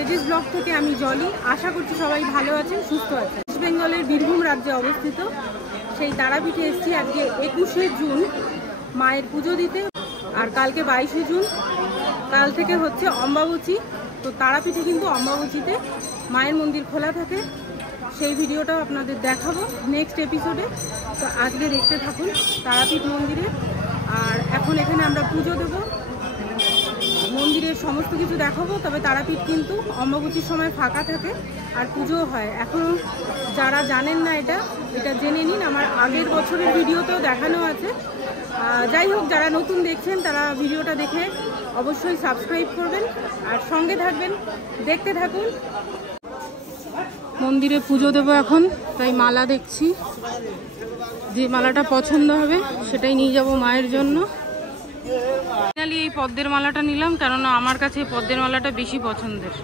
Aegis blog থেকে আমি জলি। আশা করছি সবাই ভালো আছেন, সুস্থ আছেন। ওয়েস্ট বেঙ্গলের বীরভূম রাজ্যে অবস্থিত সেই তারাপীঠে এসেছি আজকে 21শে জুন মায়ের পুজো দিতে। আর কালকে 22শে জুন, কাল থেকে হচ্ছে অম্বাবচী। তো তারাপীঠে কিন্তু অম্বাবচীতে মায়ের মন্দির খোলা থাকে, সেই ভিডিওটাও আপনাদের দেখাবো নেক্সট এপিসোডে। তো আজকে দেখতে থাকুন তারাপীঠ মন্দিরে। আর এখন এখানে আমরা পুজো দেব, মন্দিরের সমস্ত কিছু দেখাবো। তবে তারাপীঠ কিন্তু অম্বাবচীর সময় ফাঁকা থাকে আর পুজোও হয়। এখন যারা জানেন না এটা জেনে নিন, আমার আগের বছরের ভিডিওতেও দেখানো আছে। যাই হোক, যারা নতুন দেখছেন তারা ভিডিওটা দেখে অবশ্যই সাবস্ক্রাইব করবেন আর সঙ্গে থাকবেন, দেখতে থাকুন। মন্দিরে পুজো দেবো এখন, তাই মালা দেখছি। যে মালাটা পছন্দ হবে সেটাই নিয়ে যাব মায়ের জন্য। ফাইনালি এই পদ্মের মালাটা নিলাম, কারণ আমার কাছে এই পদ্মের মালাটা বেশি পছন্দের।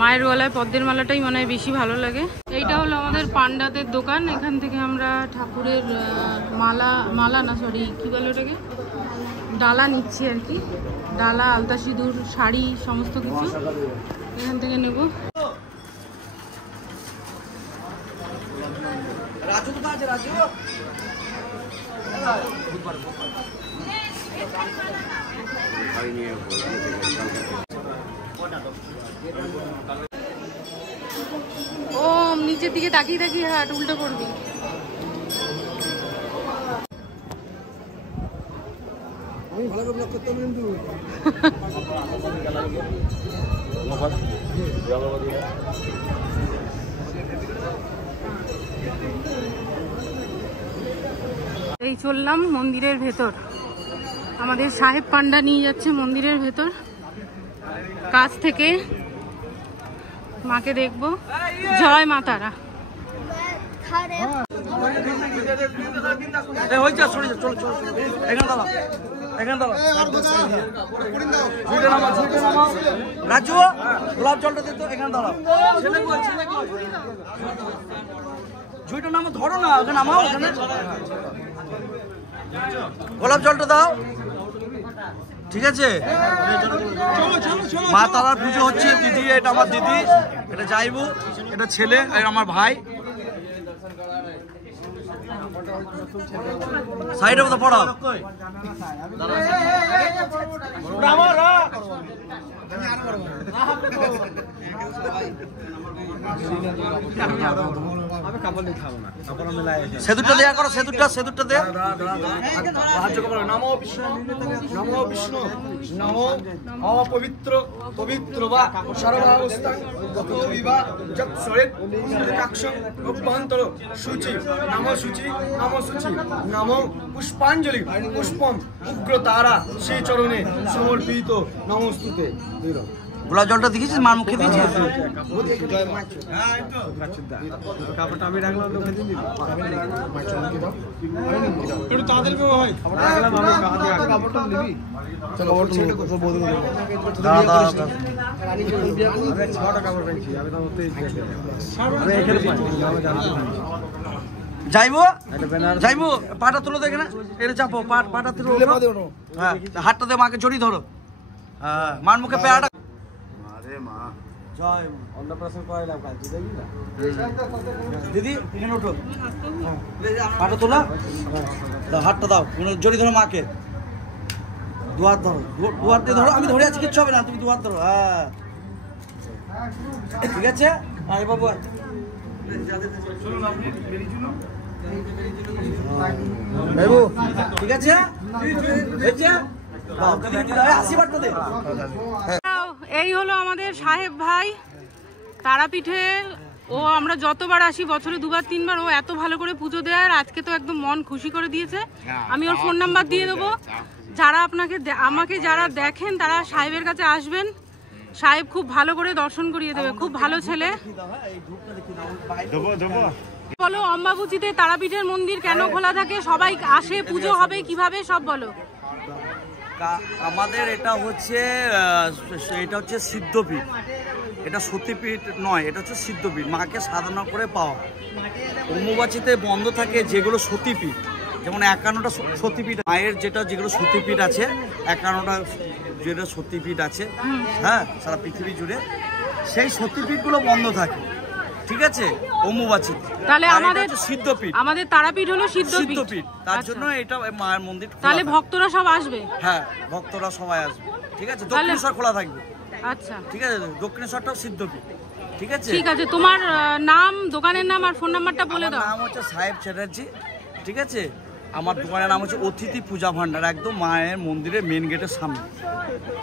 মায়ের গলায় পদ্মের মালাটাই মনে হয় বেশি ভালো লাগে। এইটা হলো আমাদের পান্ডাদের দোকান। এখান থেকে আমরা ঠাকুরের কি বলে ওটাকে, ডালা নিচ্ছি আর কি। ডালা, আলতা সিঁদুর, শাড়ি, সমস্ত কিছু এখান থেকে নেব। ও নিচের দিকে তাকিয়ে তাকিয়ে হাট, উল্টো করবি। এই চললাম মন্দিরের ভেতর। আমাদের সাহেব পান্ডা নিয়ে যাচ্ছে মন্দিরের ভেতর। কাছ থেকে মাকে দেখবো। জয় মা তারা। রাজু গোলাপ জলটা দিত, এখানে দাঁড়াও। ঝুঁইটা নামো, ধরো না, ওখানে নামাও। ওখানে গোলাপ জলটা দাও, ঠিক আছে? মা তারার পুজো হচ্ছে। দিদি, এটা আমার দিদি, এটা যাইবু, এটা ছেলে, আর আমার ভাই। সাইডে মতো পড়াও। সেতুরটা দেয়া করো, সেতুরটা দে। নমো বিষ্ণু, নমো বিষ্ণু, নমো অপবিত্র পবিত্র বা সর্বাবস্থা গতো বিবা যৎসরেত কাক্ষং অভ্যন্তর সূচি নমো সূচি, নমো সূচি, নমো পুষ্পাঞ্জলি পুষ্পম উগ্র তারা সেই চরণে সমর্পিত নমস্তুতে। গোলাপ জলটা দেখেছিস মার মুখে দিয়েছিস? কাপড়টা আমি রাখলাম, যাইবো পাটা তুলো, দেখে না এটা চাপো, পাটা তুলো। হ্যাঁ, হাতটা দিয়ে মাকে জড়িয়ে ধরো। হ্যাঁ, মার মুখে পেয়াটা। দিদি এখানে ওঠো, পাটা তোলা, হাতটা দাও, জড়িয়ে ধরো মাকে। দুহাত ধরো, দুহাত দিয়ে ধরো। আমি ধরে আছি, কিচ্ছু হবে না, তুমি দুহাত ধরো। হ্যাঁ, ঠিক আছে। আরে বাবু, ঠিক আছে। এই হলো আমাদের সাহেব ভাই তারাপীঠে। ও আমরা যতবার আসি, বছরে 2-3বার, ও এত ভালো করে পুজো দেয়। আর আজকে তো একদম মন খুশি করে দিয়েছে। আমি ওর ফোন নাম্বার দিয়ে দেবো। যারা আমাকে যারা দেখেন তারা সাহেবের কাছে আসবেন। সাহেব খুব ভালো করে দর্শন করিয়ে দেবে, খুব ভালো ছেলে। বলো, অম্বাবচীতে তারাপীঠের মন্দির কেন খোলা থাকে, সবাই আসে, পুজো হবে কিভাবে, সব বলো। আমাদের এটা হচ্ছে সিদ্ধপীঠ। এটা সতীপীঠ নয়, এটা হচ্ছে সিদ্ধপীঠ। মাকে সাধনা করে পাওয়া। অম্বাবচীতে বন্ধ থাকে যেগুলো সতীপীঠ, যেমন 51টা সতীপীঠ। মায়ের যেগুলো সতীপীঠ আছে, 51টা যে সতীপীঠ আছে, হ্যাঁ, সারা পৃথিবী জুড়ে সেই সতীপীঠগুলো বন্ধ থাকে, ঠিক আছে, অম্বুবাচীতে। তাহলে আমাদের সিদ্ধপীঠ, আমাদের তারাপীঠ হলো সিদ্ধপীঠ, তার জন্য এটা মায়ের মন্দির। তাহলে ভক্তরা সব আসবে? হ্যাঁ, ভক্তরা সবাই আসবে, ঠিক আছে। দক্ষিণেশ্বর খোলা থাকবে, আচ্ছা, ঠিক আছে, দক্ষিণেশ্বরটাও সিদ্ধপীঠ, ঠিক আছে। ঠিক আছে, তোমার নাম, দোকানের নাম আর ফোন নাম্বারটা বলে দাও। আমার নাম হচ্ছে সাহেব চ্যাটার্জি, ঠিক আছে। আমার দোকানের নাম হচ্ছে অতিথি পূজা ভান্ডার, একদম মায়ের মন্দিরের মেন গেটের সামনে।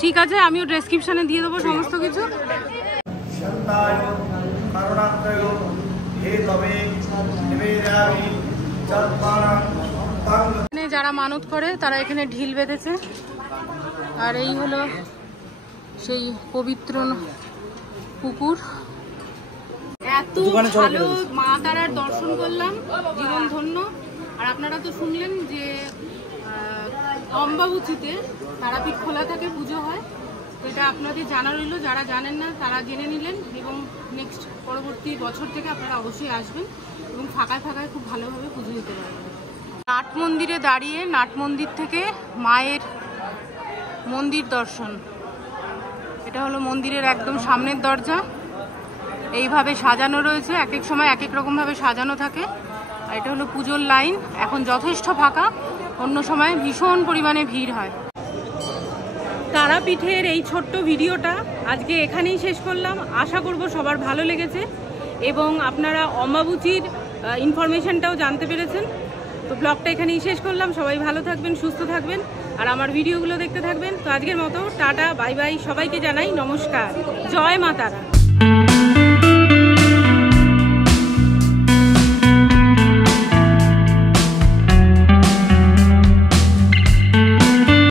ঠিক আছে, আমিও ডেসক্রিপশনে দিয়ে দেবো সমস্ত কিছু। যারা মানত করে তারা এখানে ঢিল বেঁধেছে, আর এই হলো সেই পবিত্র পুকুর। এত ভালো মা তারার দর্শন করলাম, জীবন ধন্য। আর আপনারা তো শুনলেন যে অম্বাবুচিতে তারাপীঠ খোলা থাকে, পুজো হয়। তো এটা আপনাদের জানা রইল, যারা জানেন না তারা জেনে নিলেন, এবং নেক্সট পরবর্তী বছর থেকে আপনারা অবশ্যই আসবেন এবং ফাঁকায় ফাঁকায় খুব ভালোভাবে পুজো দিতে পারবেন। নাট মন্দিরে দাঁড়িয়ে নাট মন্দির থেকে মায়ের মন্দির দর্শন। এটা হলো মন্দিরের একদম সামনের দরজা, এইভাবে সাজানো রয়েছে, এক এক সময় এক এক রকমভাবে সাজানো থাকে। আর এটা হলো পুজোর লাইন, এখন যথেষ্ট ফাঁকা, অন্য সময় ভীষণ পরিমাণে ভিড় হয়। তারাপীঠের এই ছোট্ট ভিডিওটা আজকে এখানেই শেষ করলাম। আশা করব সবার ভালো লেগেছে এবং আপনারা অম্বাবুচির ইনফরমেশনটাও জানতে পেরেছেন। তো ব্লগটা এখানেই শেষ করলাম। সবাই ভালো থাকবেন, সুস্থ থাকবেন, আর আমার ভিডিওগুলো দেখতে থাকবেন। তো আজকের মতো টাটা, বাই বাই, সবাইকে জানাই নমস্কার, জয় মা তারা।